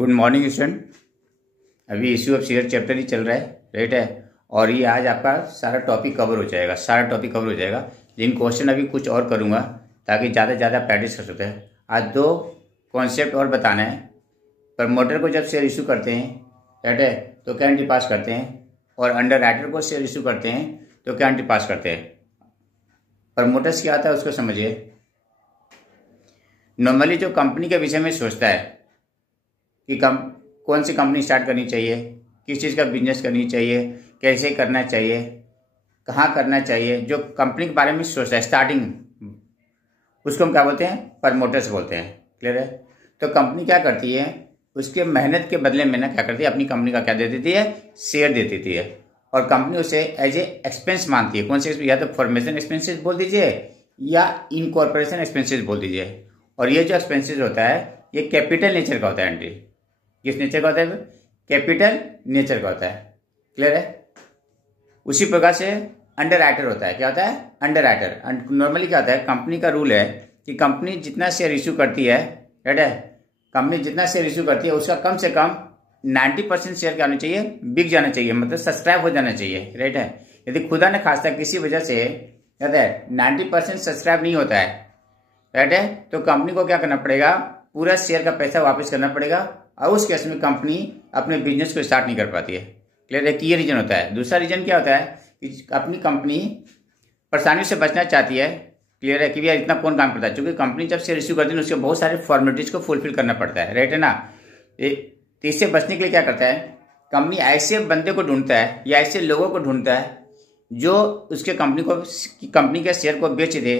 Good morning student. अभी issue of share chapter ही चल रहा है, राइट है। और ये आज आपका सारा टॉपिक कवर हो जाएगा, लेकिन क्वेश्चन अभी कुछ और करूँगा ताकि ज़्यादा से ज़्यादा प्रैक्टिस कर सकते हैं। आज दो कॉन्सेप्ट और बताना है। प्रमोटर को जब शेयर इशू करते हैं, राइट है, तो क्या एंट्री पास करते हैं, और अंडर राइटर को शेयर इशू करते हैं तो क्या एंट्री पास करते हैं। प्रमोटर्स क्या आता है उसको समझिए। नॉर्मली जो कंपनी के विषय में सोचता है कि कौन सी कंपनी स्टार्ट करनी चाहिए, किस चीज़ का बिजनेस करनी चाहिए, कैसे करना चाहिए, कहाँ करना चाहिए, जो कंपनी के बारे में सोचता है स्टार्टिंग, उसको हम क्या बोलते हैं, प्रमोटर्स बोलते हैं। क्लियर है। तो कंपनी क्या करती है, उसके मेहनत के बदले में ना क्या करती है, अपनी कंपनी का क्या दे देती है, शेयर दे देती है। और कंपनी उसे एज ए एक्सपेंस मानती है। कौन से, या तो फॉर्मेशन एक्सपेंसेस बोल दीजिए या इनकॉर्पोरेशन एक्सपेंसेस बोल दीजिए। और ये जो एक्सपेंसेस होता है ये कैपिटल नेचर का होता है। एंट्री किस नेचर का होता है, कैपिटल नेचर का होता है। क्लियर है। उसी प्रकार से अंडर राइटर होता है। क्या होता है, अंडर राइटर। नॉर्मली क्या होता है, कंपनी का रूल है कि कंपनी जितना शेयर इश्यू करती है, राइट है, कंपनी जितना शेयर इश्यू करती है उसका कम से कम 90% शेयर क्या होना चाहिए, बिक जाना चाहिए, मतलब सब्सक्राइब हो जाना चाहिए, राइट है। यदि खुदा न खास्ता किसी वजह से, कहते हैं 90% सब्सक्राइब नहीं होता है, राइट है, तो कंपनी को क्या करना पड़ेगा, पूरा शेयर का पैसा वापस करना पड़ेगा। और उस केस में कंपनी अपने बिजनेस को स्टार्ट नहीं कर पाती है। क्लियर है कि ये रीजन होता है। दूसरा रीजन क्या होता है कि अपनी कंपनी परेशानियों से बचना चाहती है। क्लियर है कि भैया इतना कौन काम करता है, क्योंकि कंपनी जब शेयर इश्यू करती है उसके बहुत सारे फॉर्मेलिटीज को फुलफिल करना पड़ता है, राइट है ना। तो इससे बचने के लिए क्या करता है, कंपनी ऐसे बंदे को ढूंढता है या ऐसे लोगों को ढूंढता है जो उसके कंपनी के शेयर को बेच दे,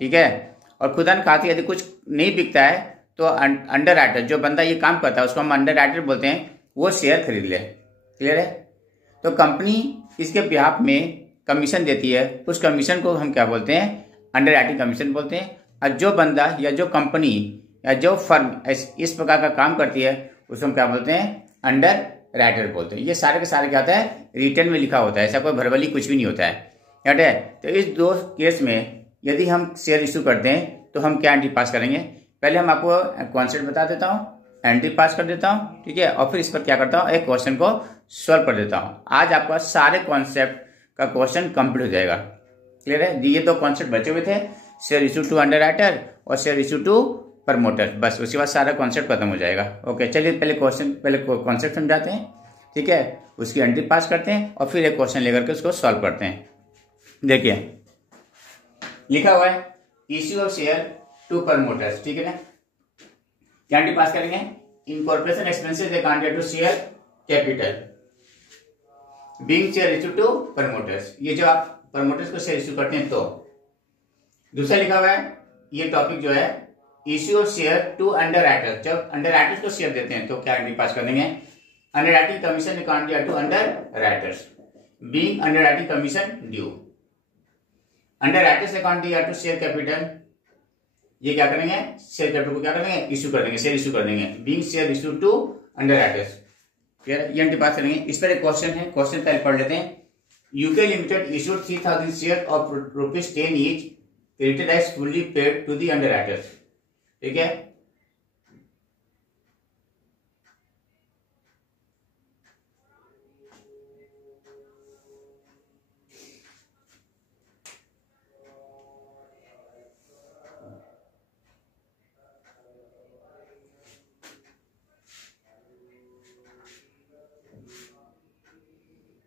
ठीक है। और खुदा न खाती यदि कुछ नहीं बिकता है तो अंडर राइटर, जो बंदा ये काम करता है उसको हम अंडर राइटर बोलते हैं, वो शेयर खरीद ले। क्लियर है। तो कंपनी इसके बिहाफ में कमीशन देती है, उस कमीशन को हम क्या बोलते हैं, अंडर राइटिंग कमीशन बोलते हैं। और जो बंदा या जो कंपनी या जो फर्म इस प्रकार का काम करती है उसको हम क्या बोलते हैं, अंडर राइटर बोलते हैं। ये सारे के सारे क्या होता है, रिटर्न में लिखा होता है, ऐसा कोई भरवली कुछ भी नहीं होता है, राइट है। तो इस दो केस में यदि हम शेयर इशू करते हैं तो हम क्या एंट्री पास करेंगे। पहले हम आपको कॉन्सेप्ट बता देता हूँ, एंट्री पास कर देता हूँ, ठीक है, और फिर इस पर क्या करता हूँ, एक क्वेश्चन को सॉल्व कर देता हूँ। आज आपका सारे कॉन्सेप्ट का क्वेश्चन कंप्लीट हो जाएगा। क्लियर है। ये दो कॉन्सेप्ट बचे हुए थे, share issue to underwriter और शेयर इशू टू प्रमोटर, बस उसके बाद सारा कॉन्सेप्ट खत्म हो जाएगा। ओके, चलिए पहले कॉन्सेप्ट समझाते हैं, ठीक है, उसकी एंट्री पास करते हैं और फिर एक क्वेश्चन लेकर के उसको सॉल्व करते हैं। देखिए लिखा हुआ है issue of share to promoters, ठीक है ना। क्या एंट्री पास करेंगे, इनकॉर्पोरेशन एक्सपेंसेस दे कांटेड to share capital being share issue to promoters. ये जो आप प्रमोटर्स को शेयर इशू करते हैं तो। दूसरा लिखा हुआ है, ये टॉपिक जो है issue of share to underwriters, जब अंडर राइटर्स को शेयर देते हैं तो क्या एंट्री पास कर देंगे, underwriting commission account to underwriters being underwriting commission due. Underwriters account to share capital, ये क्या करेंगे, शेयर कैपिटल को क्या करेंगे, इशू कर देंगे, शेयर इशू कर देंगे, being share issue to underwriters. Clear है, ये एंट्री पास करेंगे। इस पर एक क्वेश्चन है, क्वेश्चन पहले पढ़ लेते हैं। UK limited issued 3000 share of ₹10 each, credited as fully paid to the underwriters, ठीक है।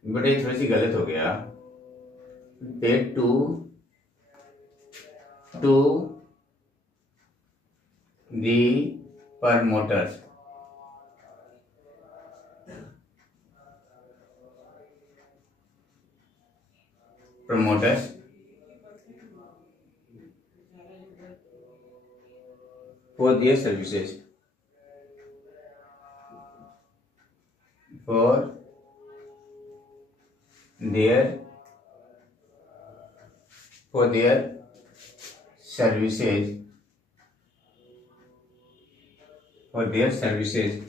बेटे थोड़ी सी गलत हो गया, paid to the promoters, for their services, for their services,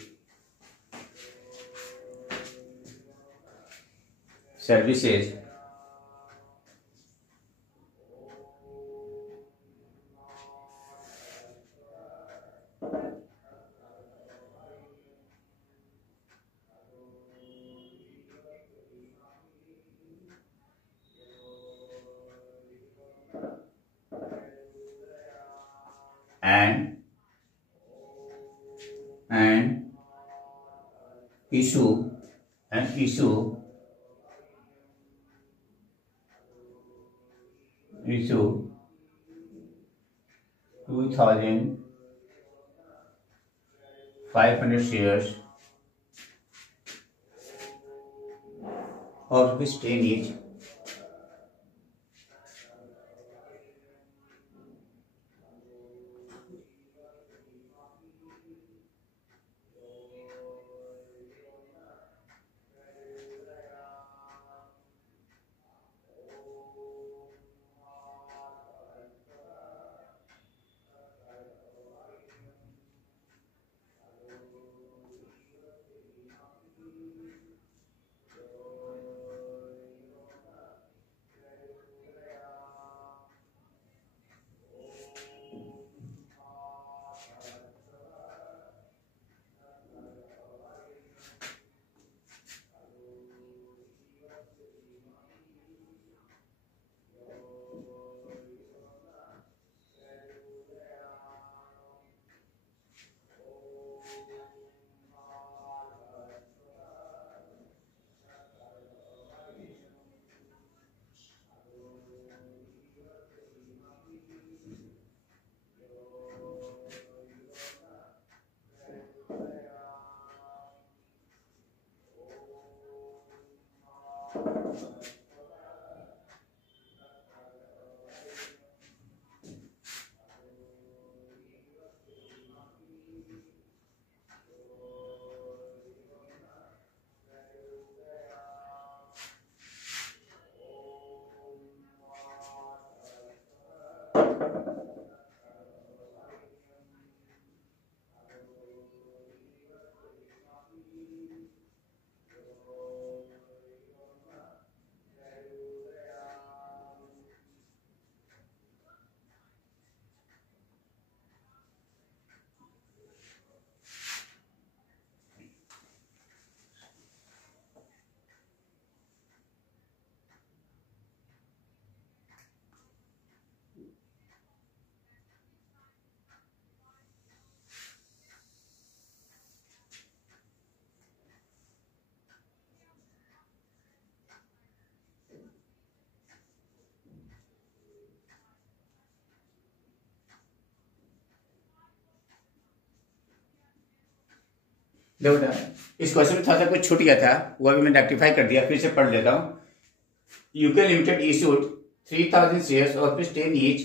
and issue 2,500 shares of rupees 10 each देखो ना, इस क्वेश्चन में थोड़ा सा कुछ छूट गया था, वो अभी मैंने रेक्टिफाई कर दिया, फिर से पढ़ लेता हूँ। UK limited issued 3,000 shares of rupees 10 each,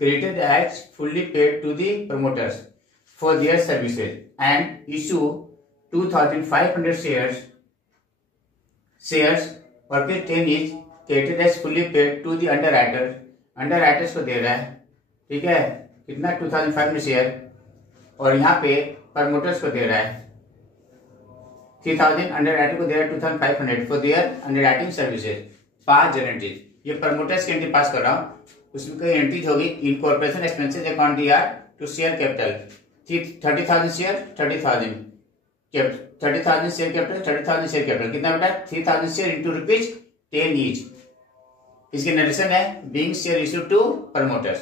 created as fully paid to the promoters for their services, and issue 2,500 shares of rupees 10 each, created as fully paid to the underwriters. underwriters को दे रहा है, ठीक है, कितना 2,500 share, और यहाँ पे promoters को दे रहा है 3,000, अंडरराइटर को दे रहा है 2,500 for their underwriting services. 5 entries, ये प्रमोटर्स की एंट्री पास कर रहा हूँ, उसमें कई एंट्रीज होगी। इनकॉर्पोरेशन एक्सपेंसेस अकाउंट दिया to share capital 30,000 share 30,000 share capital कितना बेटा 3,000 शेयर इंटू रुपीज 10 ईच। इसकी नरेशन है being share issue to promoters.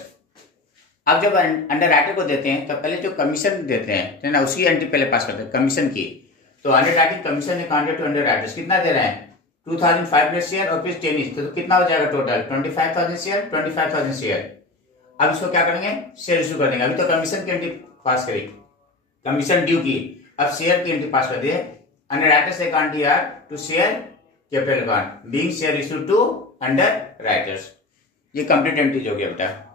अब जब अंडरराइटर को देते हैं तो पहले जो कमीशन देते हैं तो ना उसकी एंट्री पहले पास करते हैं कमीशन की। तो underwriting commission accounted to underwriters कितना दे रहे हैं 2,500 शेयर और फिर 10 ईच, तो कितना हो जाएगा टोटल 25,000 शेयर 25,000 शेयर। अब इसको क्या करेंगे शेयर इशू कर देंगे। अभी तो कमीशन की एंट्री पास करी, कमीशन ड्यू की, अब शेयर की एंट्री पास कर दिए। अंडरराइटर्स अकाउंट दिया to share capital account being share issue to underwriters. ये कंप्लीट एंट्रीज हो गया बेटा।